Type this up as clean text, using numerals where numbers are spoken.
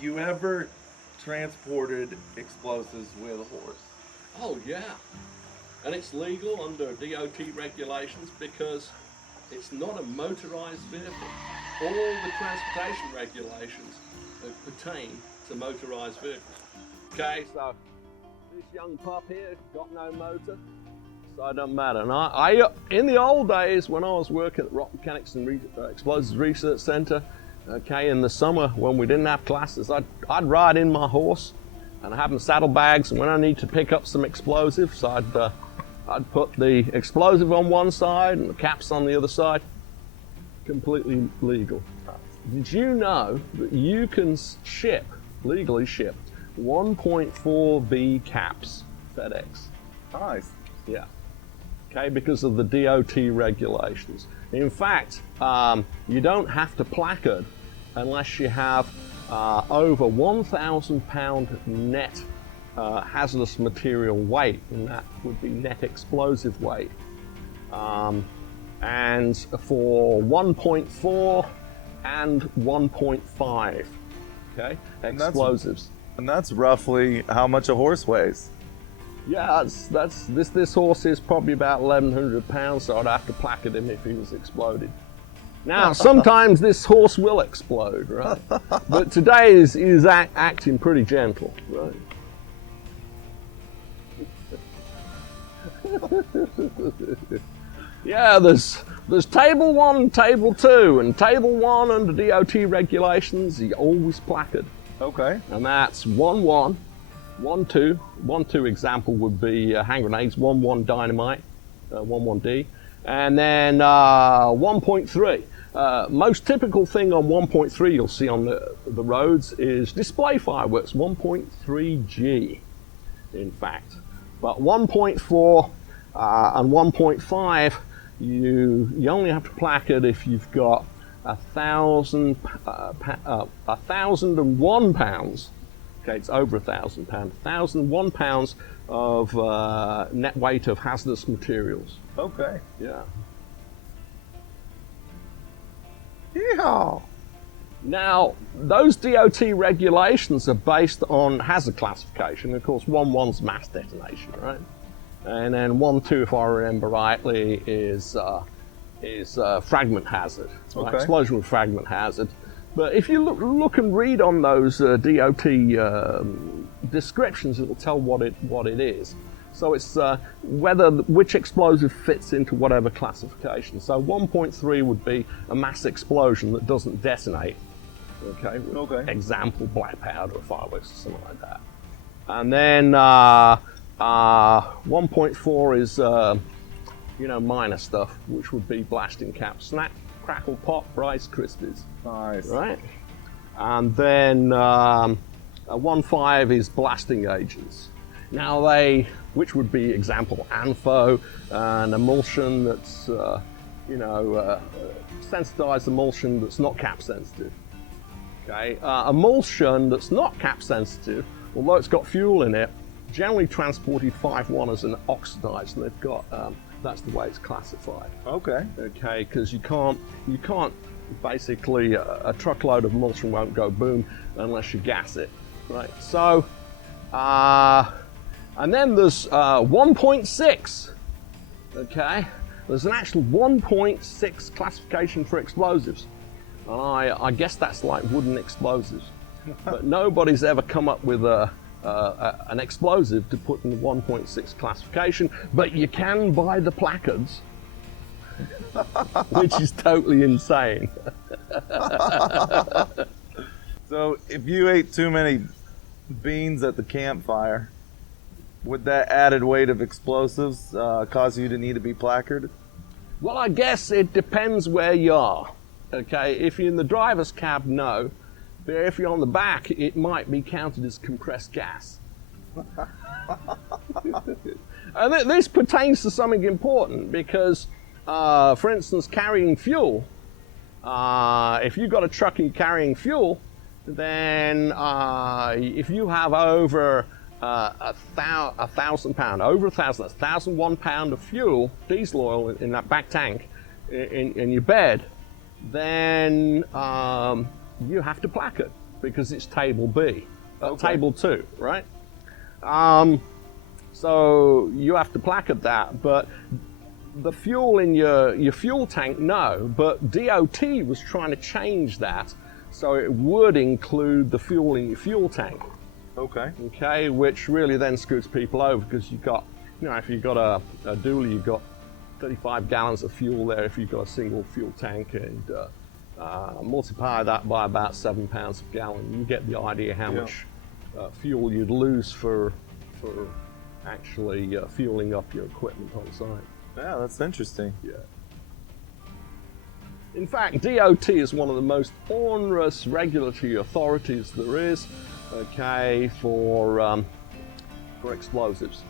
you ever transported explosives with a horse? Oh yeah, and it's legal under DOT regulations because it's not a motorized vehicle. All the transportation regulations pertain to motorized vehicles. Okay, so this young pup here got no motor, so it doesn't matter. And I in the old days when I was working at Rock Mechanics and Explosives Research Center, okay, in the summer when we didn't have classes, I'd ride in my horse and have my saddlebags, and when I need to pick up some explosives, I'd put the explosive on one side and the caps on the other side. Completely legal. Did you know that you can legally ship 1.4B caps FedEx? Nice. Yeah. Okay, because of the DOT regulations. In fact, you don't have to placard unless you have over 1,000 pound net hazardous material weight, and that would be net explosive weight. And for 1.4 and 1.5, okay, explosives. And that's roughly how much a horse weighs. Yeah, this horse is probably about 1,100 pounds, so I'd have to placard him if he was exploded. Now, sometimes this horse will explode, right? But today is acting pretty gentle, right? Yeah, there's table 1 and table 2, and table 1 under DOT regulations, you always placard. Okay. And that's 1-1, 1-2. 1-2 example would be hand grenades, 1-1 dynamite, 1-1D, and then 1.3. Most typical thing on 1.3 you'll see on the roads is display fireworks, 1.3G, in fact. But 1.4 and 1.5, you only have to placard if you've got 1,001 pounds. Okay, it's over 1,000 pounds. 1,001 pounds of net weight of hazardous materials. Okay. Yeah. Yeehaw! Now, those DOT regulations are based on hazard classification. Of course, 1-1's mass detonation, right? And then 1-2, if I remember rightly, is fragment hazard. Okay. Explosion with fragment hazard. But if you look and read on those DOT descriptions, it will tell what it is. So it's which explosive fits into whatever classification. So 1.3 would be a mass explosion that doesn't detonate. Okay. Okay. Example, black powder or fireworks or something like that. And then 1.4 is minor stuff, which would be blasting caps, snack, crackle, pop, Rice Krispies. Nice. Right. And then 1.5 is blasting agents. Now which would be example, ANFO, an emulsion that's sensitized emulsion that's not cap sensitive. Okay, emulsion that's not cap sensitive, although it's got fuel in it, generally transported 5-1 as an oxidized, and they've got that's the way it's classified. Okay. Okay, because you can't basically a truckload of emulsion won't go boom unless you gas it, right? So, and then there's 1.6. Okay, there's an actual 1.6 classification for explosives, and I guess that's like wooden explosives, but nobody's ever come up with an explosive to put in the 1.6 classification, but you can buy the placards, which is totally insane. So if you ate too many beans at the campfire, would that added weight of explosives cause you to need to be placarded? Well, I guess it depends where you are. Okay, if you're in the driver's cab, no. But if you're on the back, it might be counted as compressed gas. And this pertains to something important because, for instance, carrying fuel. If you've got a truck and you're carrying fuel, then if you have over 1,000 pound, over 1,000, that's 1,001 pound of fuel, diesel oil in that back tank in your bed, then you have to placard. because it's table B, Okay. table 2, right? So you have to placard that, but the fuel in your fuel tank, no, but DOT was trying to change that so it would include the fuel in your fuel tank, Okay. okay, which really then screws people over because you've got, if you've got a dually, you've got 35 gallons of fuel there if you've got a single fuel tank, and multiply that by about 7 pounds a gallon. You get the idea how much fuel you'd lose for actually fueling up your equipment on site. Yeah, that's interesting. Yeah. In fact, DOT is one of the most onerous regulatory authorities there is, okay, for explosives.